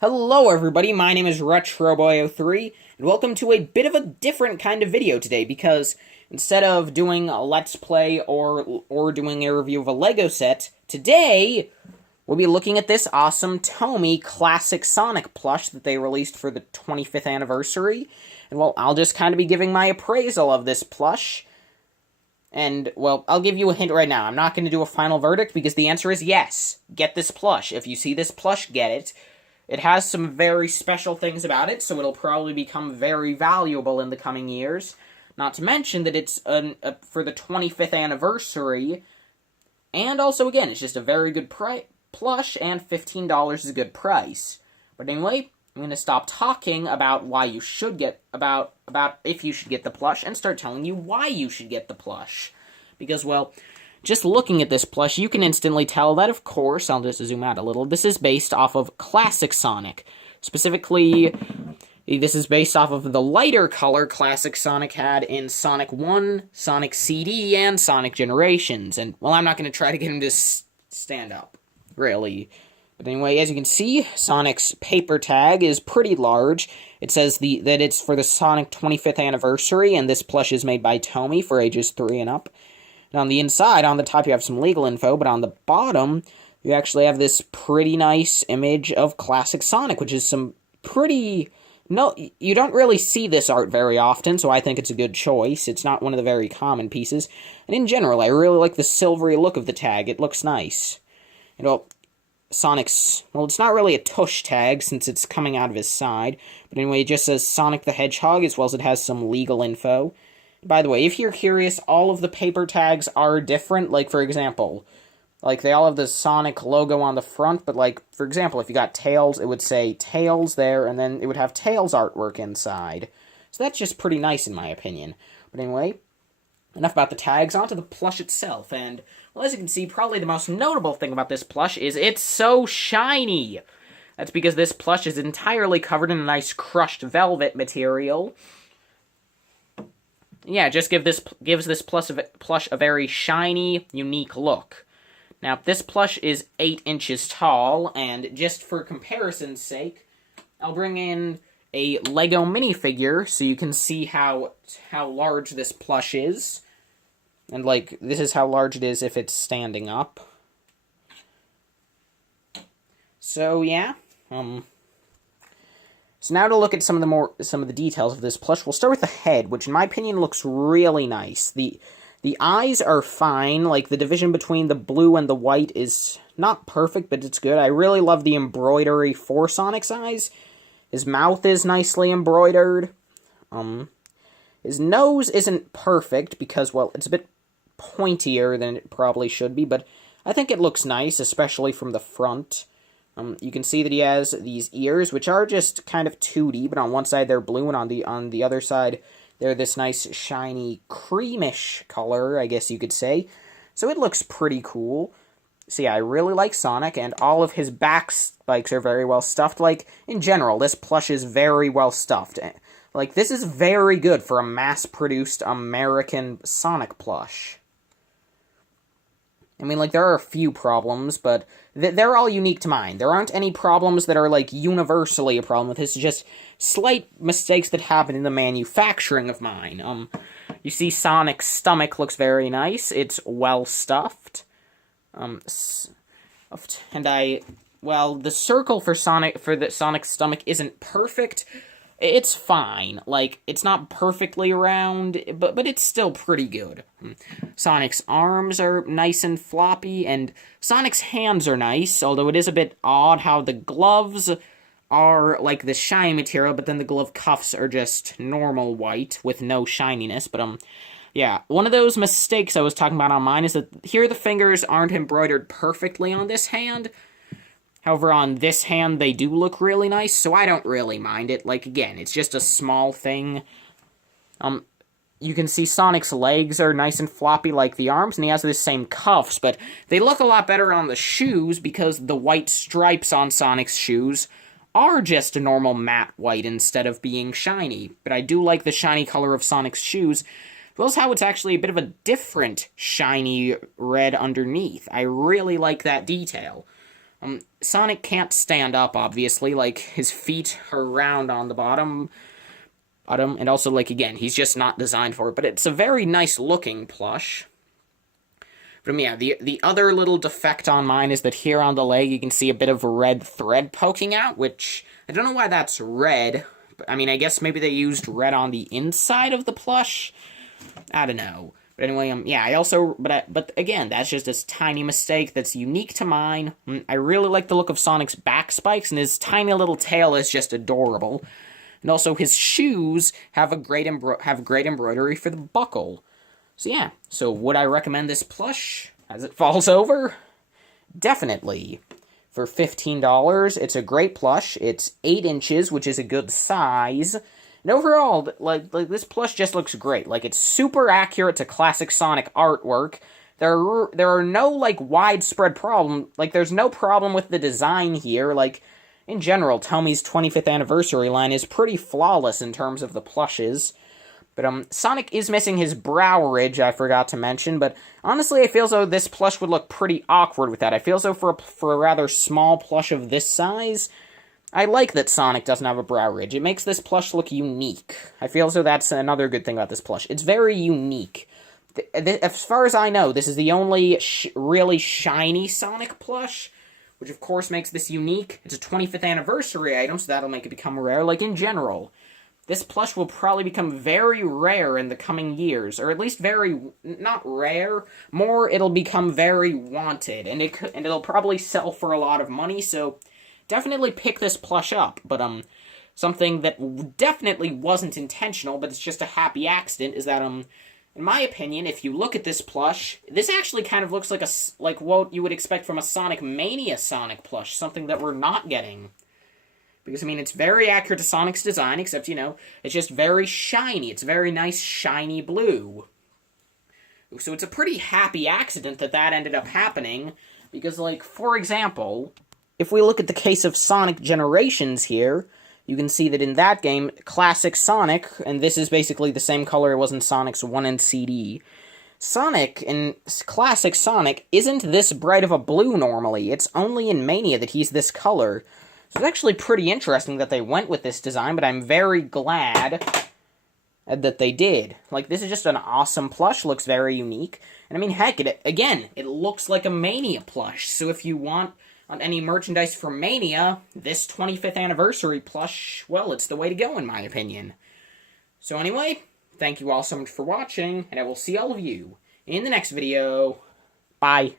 Hello everybody, my name is RetroBoy03, and welcome to a bit of a different kind of video today, because instead of doing a Let's Play or doing a review of a Lego set, today we'll be looking at this awesome TOMY Classic Sonic plush that they released for the 25th anniversary, and well, I'll just kind of be giving my appraisal of this plush, and, well, I'll give you a hint right now. I'm not going to do a final verdict, because the answer is yes, get this plush. If you see this plush, get it. It has some very special things about it, so it'll probably become very valuable in the coming years. Not to mention that it's for the 25th anniversary, and also, again, it's just a very good plush, and $15 is a good price. But anyway, I'm going to stop talking about why you should get, about if you should get the plush, and start telling you why you should get the plush. Because, well, just looking at this plush, you can instantly tell that, of course, I'll just zoom out a little, this is based off of Classic Sonic. Specifically, this is based off of the lighter color Classic Sonic had in Sonic 1, Sonic CD, and Sonic Generations. And, well, I'm not going to try to get him to stand up, really. But anyway, as you can see, Sonic's paper tag is pretty large. It says that it's for the Sonic 25th anniversary, and this plush is made by TOMY for ages 3 and up. And on the inside, on the top, you have some legal info, but on the bottom, you actually have this pretty nice image of Classic Sonic, which is some pretty... No, you don't really see this art very often, so I think it's a good choice. It's not one of the very common pieces. And in general, I really like the silvery look of the tag. It looks nice. And, well, Sonic's... Well, it's not really a tush tag, since it's coming out of his side. But anyway, it just says Sonic the Hedgehog, as well as it has some legal info. By the way, if you're curious, all of the paper tags are different. Like, for example, like, they all have the Sonic logo on the front, but, like, for example, if you got Tails, it would say Tails there, and then it would have Tails artwork inside. So that's just pretty nice, in my opinion. But anyway, enough about the tags, onto the plush itself, and, well, as you can see, probably the most notable thing about this plush is it's so shiny! That's because this plush is entirely covered in a nice crushed velvet material. Yeah, it just gives this plush a very shiny, unique look. Now, this plush is 8 inches tall, and just for comparison's sake, I'll bring in a Lego minifigure so you can see how large this plush is. And, like, this is how large it is if it's standing up. So, yeah, So now to look at some of the details of this plush, we'll start with the head, which in my opinion looks really nice. The eyes are fine, like the division between the blue and the white is not perfect, but it's good. I really love the embroidery for Sonic's eyes. His mouth is nicely embroidered. His nose isn't perfect because, well, it's a bit pointier than it probably should be, but I think it looks nice, especially from the front. You can see that he has these ears, which are just kind of 2D, but on one side they're blue, and on the other side they're this nice, shiny, creamish color, I guess you could say. So it looks pretty cool. So yeah, I really like Sonic, and all of his back spikes are very well stuffed. Like, in general, this plush is very well stuffed. Like, this is very good for a mass-produced American Sonic plush. I mean, like, there are a few problems, but they're all unique to mine. There aren't any problems that are, like, universally a problem with this. It's just slight mistakes that happen in the manufacturing of mine. You see Sonic's stomach looks very nice. It's well stuffed. And well, the circle for the Sonic's stomach isn't perfect. It's fine. Like, it's not perfectly round, but it's still pretty good. Sonic's arms are nice and floppy, and Sonic's hands are nice, although it is a bit odd how the gloves are like the shiny material, but then the glove cuffs are just normal white with no shininess. But, yeah, one of those mistakes I was talking about on mine is that here the fingers aren't embroidered perfectly on this hand. However, on this hand, they do look really nice, so I don't really mind it. Like, again, it's just a small thing. You can see Sonic's legs are nice and floppy like the arms, and he has the same cuffs, but they look a lot better on the shoes because the white stripes on Sonic's shoes are just a normal matte white instead of being shiny. But I do like the shiny color of Sonic's shoes, as well as how it's actually a bit of a different shiny red underneath. I really like that detail. Sonic can't stand up, obviously, like, his feet are round on the bottom, and also, like, again, he's just not designed for it, but it's a very nice-looking plush. But yeah, the other little defect on mine is that here on the leg you can see a bit of red thread poking out, which, I don't know why that's red. I mean, I guess maybe they used red on the inside of the plush? I don't know. But anyway, yeah, I also, but again, that's just a tiny mistake that's unique to mine. I really like the look of Sonic's back spikes, and his tiny little tail is just adorable. And also, his shoes have a great embroidery for the buckle. So yeah, so would I recommend this plush as it falls over? Definitely. For $15, it's a great plush. It's 8 inches, which is a good size. And overall, like this plush just looks great. Like, it's super accurate to classic Sonic artwork. There are no, like, widespread problem. Like, there's no problem with the design here. Like, in general, Tomy's 25th anniversary line is pretty flawless in terms of the plushes. But, Sonic is missing his brow ridge, I forgot to mention, but honestly, I feel as though this plush would look pretty awkward with that. I feel as though for a rather small plush of this size, I like that Sonic doesn't have a brow ridge. It makes this plush look unique. I feel as though that's another good thing about this plush. It's very unique. As far as I know, this is the only really shiny Sonic plush, which of course makes this unique. It's a 25th anniversary item, so that'll make it become rare, like in general. This plush will probably become very rare in the coming years, or at least very, not rare, more it'll become very wanted, and it'll probably sell for a lot of money, so definitely pick this plush up. But, something that definitely wasn't intentional, but it's just a happy accident, is that, in my opinion, if you look at this plush, this actually kind of looks like what you would expect from a Sonic Mania Sonic plush, something that we're not getting. Because, I mean, it's very accurate to Sonic's design, except, you know, it's just very shiny. It's very nice, shiny blue. So it's a pretty happy accident that ended up happening, because, like, for example, if we look at the case of Sonic Generations here, you can see that in that game, Classic Sonic, and this is basically the same color it was in Sonic's 1 and CD, Sonic in Classic Sonic isn't this bright of a blue normally. It's only in Mania that he's this color. So it's actually pretty interesting that they went with this design, but I'm very glad that they did. Like, this is just an awesome plush, looks very unique. And I mean, heck, it looks like a Mania plush. So if you want on any merchandise for Mania, this 25th anniversary plush, well, it's the way to go in my opinion. So anyway, thank you all so much for watching, and I will see all of you in the next video. Bye.